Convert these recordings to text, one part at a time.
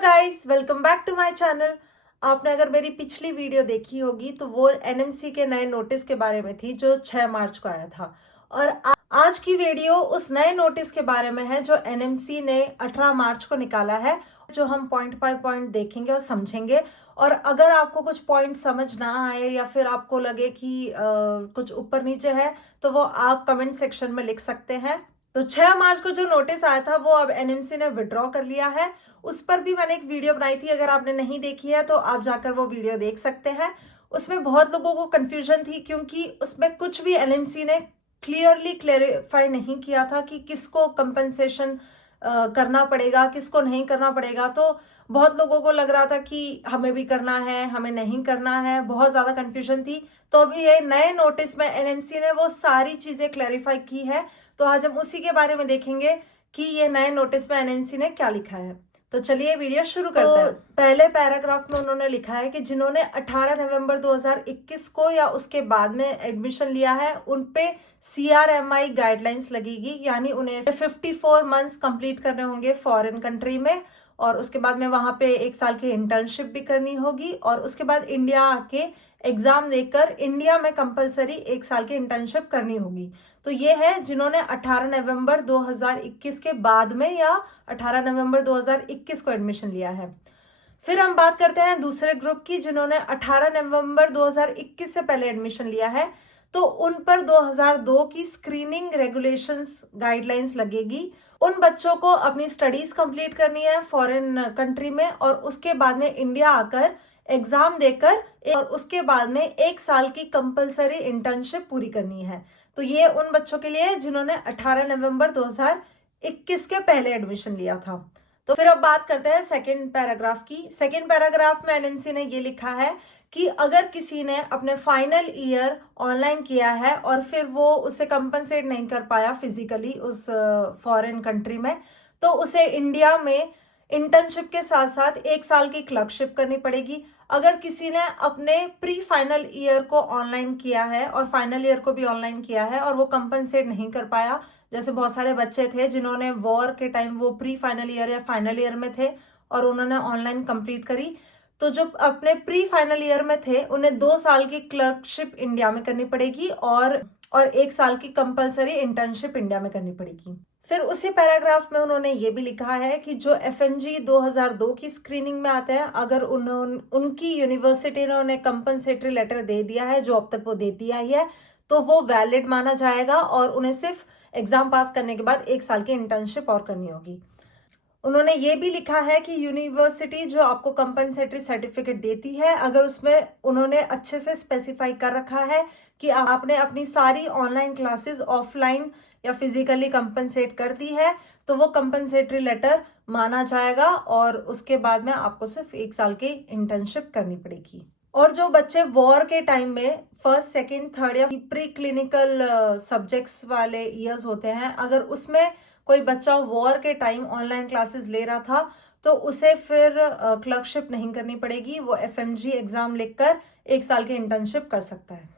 Guys, welcome back to my channel. आपने अगर मेरी पिछली वीडियो देखी होगी तो वो एनएमसी के नए नोटिस के बारे में थी जो 6 मार्च को आया था। और आज की वीडियो उस नए नोटिस के बारे में है जो एनएमसी ने 18 मार्च को निकाला है, जो हम पॉइंट बाय पॉइंट देखेंगे और समझेंगे। और अगर आपको कुछ पॉइंट समझ ना आए या फिर आपको लगे कि कुछ ऊपर नीचे है तो वो आप कमेंट सेक्शन में लिख सकते हैं। तो 6 मार्च को जो नोटिस आया था वो अब एनएमसी ने विड्रॉ कर लिया है। उस पर भी मैंने एक वीडियो बनाई थी, अगर आपने नहीं देखी है तो आप जाकर वो वीडियो देख सकते हैं। उसमें बहुत लोगों को कंफ्यूजन थी क्योंकि उसमें कुछ भी एनएमसी ने क्लियरली क्लेरिफाई नहीं किया था कि किसको कंपनसेशन करना पड़ेगा, किसको नहीं करना पड़ेगा। तो बहुत लोगों को लग रहा था कि हमें भी करना है, हमें नहीं करना है, बहुत ज्यादा कंफ्यूजन थी। तो अभी ये नए नोटिस में एनएमसी ने वो सारी चीजें क्लैरिफाई की है। तो आज हम उसी के बारे में देखेंगे कि ये नए नोटिस में एनएमसी ने क्या लिखा है। तो चलिए वीडियो शुरू करते हैं। पहले पैराग्राफ में उन्होंने लिखा है कि जिन्होंने 18 नवंबर 2021 को या उसके बाद में एडमिशन लिया है उन पे CRMI गाइडलाइंस लगेगी, यानी उन्हें 54 मंथ्स कंप्लीट करने होंगे फॉरेन कंट्री में, और उसके बाद में वहां पे 1 साल की इंटर्नशिप भी करनी होगी, और उसके बाद इंडिया आके एग्जाम देकर इंडिया में कंपलसरी 1 साल की इंटर्नशिप करनी होगी। तो ये है जिन्होंने 18 नवंबर 2021 के बाद में या 18 नवंबर 2021 को एडमिशन लिया है। फिर हम बात करते हैं दूसरे ग्रुप की जिन्होंने 18 नवंबर 2021 से पहले एडमिशन लिया है। तो उन पर 2002 की स्क्रीनिंग रेगुलेशंस गाइडलाइंस लगेगी। उन बच्चों को अपनी स्टडीज कंप्लीट करनी है फॉरेन कंट्री में, और उसके बाद में इंडिया आकर एग्जाम देकर और उसके बाद में 1 साल की कंपलसरी इंटर्नशिप पूरी करनी है। तो ये उन बच्चों के लिए जिन्होंने 18 नवंबर 2021 के पहले एडमिशन लिया था। तो फिर अब बात करते हैं सेकंड पैराग्राफ की। सेकंड पैराग्राफ में एनएमसी ने ये लिखा है कि अगर किसी ने अपने फाइनल ईयर ऑनलाइन किया है और फिर वो उसे कंपनसेट नहीं कर पाया फिजिकली उस फॉरेन कंट्री में, तो उसे इंडिया में इंटर्नशिप के साथ साथ 1 साल की क्लर्कशिप करनी पड़ेगी। अगर किसी ने अपने प्री फाइनल ईयर को ऑनलाइन किया है और फाइनल ईयर को भी ऑनलाइन किया है और वो कंपनसेट नहीं कर पाया, जैसे बहुत सारे बच्चे थे जिन्होंने वॉर के टाइम वो प्री फाइनल ईयर या फाइनल ईयर में थे और उन्होंने ऑनलाइन कंप्लीट करी, तो जो अपने प्री फाइनल ईयर में थे उन्हें 2 साल की क्लर्कशिप इंडिया में करनी पड़ेगी और 1 साल की कंपलसरी इंटर्नशिप इंडिया में करनी पड़ेगी। फिर उसी पैराग्राफ में उन्होंने ये भी लिखा है कि जो FMG 2002 की स्क्रीनिंग में आते हैं, अगर उनकी यूनिवर्सिटी ने उन्हें कंपनसेटरी लेटर दे दिया है जो अब तक वो देती आई है, तो वो वैलिड माना जाएगा और उन्हें सिर्फ एग्जाम पास करने के बाद 1 साल की इंटर्नशिप और करनी होगी। उन्होंने ये भी लिखा है कि यूनिवर्सिटी जो आपको कंपनसेटरी सर्टिफिकेट देती है, अगर उसमें उन्होंने अच्छे से स्पेसिफाई कर रखा है कि आपने अपनी सारी ऑनलाइन क्लासेस ऑफलाइन या फिजिकली कंपनसेट कर दी है, तो वो कंपनसेटरी लेटर माना जाएगा और उसके बाद में आपको सिर्फ 1 साल की इंटर्नशिप करनी पड़ेगी। और जो बच्चे वॉर के टाइम में फर्स्ट, सेकेंड, थर्ड या प्री क्लिनिकल सब्जेक्ट्स वाले ईयर्स होते हैं, अगर उसमें कोई बच्चा वॉर के टाइम ऑनलाइन क्लासेस ले रहा था तो उसे फिर क्लर्कशिप नहीं करनी पड़ेगी, वो FMG एग्जाम लिखकर 1 साल की इंटर्नशिप कर सकता है।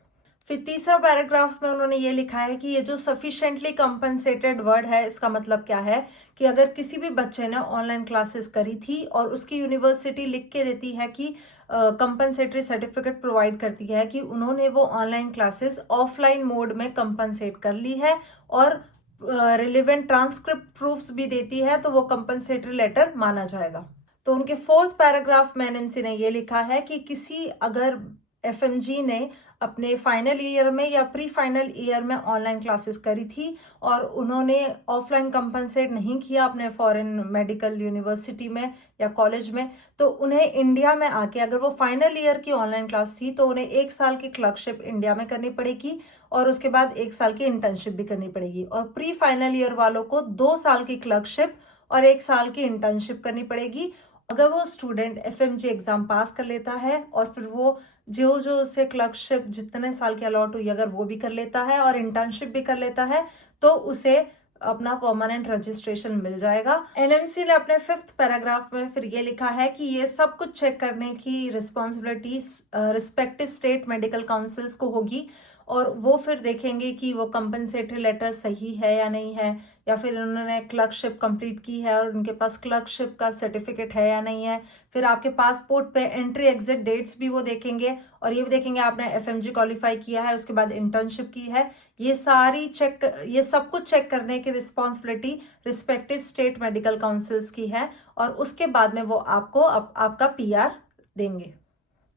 फिर तीसरा पैराग्राफ में उन्होंने ये लिखा है कि ये जो सफिशिएंटली कंपनसेटेड वर्ड है, इसका मतलब क्या है कि अगर किसी भी बच्चे ने ऑनलाइन क्लासेस करी थी और उसकी यूनिवर्सिटी लिख के देती है कि कंपनसेटरी सर्टिफिकेट प्रोवाइड करती है कि उन्होंने वो ऑनलाइन क्लासेस ऑफलाइन मोड में कंपनसेट कर ली है और रिलेवेंट ट्रांसक्रिप्ट प्रूफ्स भी देती है, तो वो कंपनसेटरी लेटर माना जाएगा। तो उनके फोर्थ पैराग्राफ में एनएमसी ने ये लिखा है कि किसी अगर FMG ने अपने फाइनल ईयर में या प्री फाइनल ईयर में ऑनलाइन क्लासेस करी थी और उन्होंने ऑफलाइन कंपनसेट नहीं किया अपने फॉरेन मेडिकल यूनिवर्सिटी में या कॉलेज में, तो उन्हें इंडिया में आके, अगर वो फाइनल ईयर की ऑनलाइन क्लास थी तो उन्हें 1 साल की क्लर्कशिप इंडिया में करनी पड़ेगी और उसके बाद 1 साल की इंटर्नशिप भी करनी पड़ेगी। और प्री फाइनल ईयर वालों को 2 साल की क्लर्कशिप और 1 साल की इंटर्नशिप करनी पड़ेगी। अगर वो स्टूडेंट FMG एग्जाम पास कर लेता है और फिर वो जो उसे क्लर्कशिप जितने साल की अलॉट हुई अगर वो भी कर लेता है और इंटर्नशिप भी कर लेता है, तो उसे अपना परमानेंट रजिस्ट्रेशन मिल जाएगा। एनएमसी ने अपने 5th पैराग्राफ में फिर ये लिखा है कि ये सब कुछ चेक करने की responsibility respective state medical councils को होगी और वो फिर देखेंगे कि वो कंपनसेटरी लेटर सही है या नहीं है, या फिर उन्होंने क्लर्कशिप कंप्लीट की है और उनके पास क्लर्कशिप का सर्टिफिकेट है या नहीं है। फिर आपके पासपोर्ट पे एंट्री एग्जिट डेट्स भी वो देखेंगे और ये भी देखेंगे आपने FMG क्वालिफाई किया है, उसके बाद इंटर्नशिप की है। ये सब कुछ चेक करने की responsibility respective state medical councils की है और उसके बाद में वो आपको आपका PR देंगे।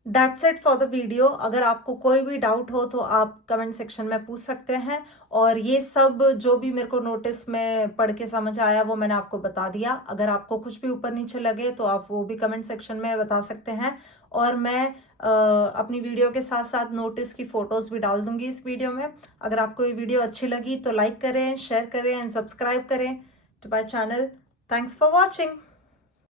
That's it for the video. अगर आपको कोई भी डाउट हो तो आप कमेंट सेक्शन में पूछ सकते हैं और ये सब जो भी मेरे को नोटिस में पढ़ के समझ आया वो मैंने आपको बता दिया। अगर आपको कुछ भी ऊपर नीचे लगे तो आप वो भी कमेंट सेक्शन में बता सकते हैं और मैं अपनी वीडियो के साथ साथ नोटिस की फोटोज भी डाल दूंगी इस वीडियो में। अगर आपको ये वीडियो अच्छी लगी तो लाइक करें, शेयर करें एंड सब्सक्राइब करें to my channel. Thanks for watching.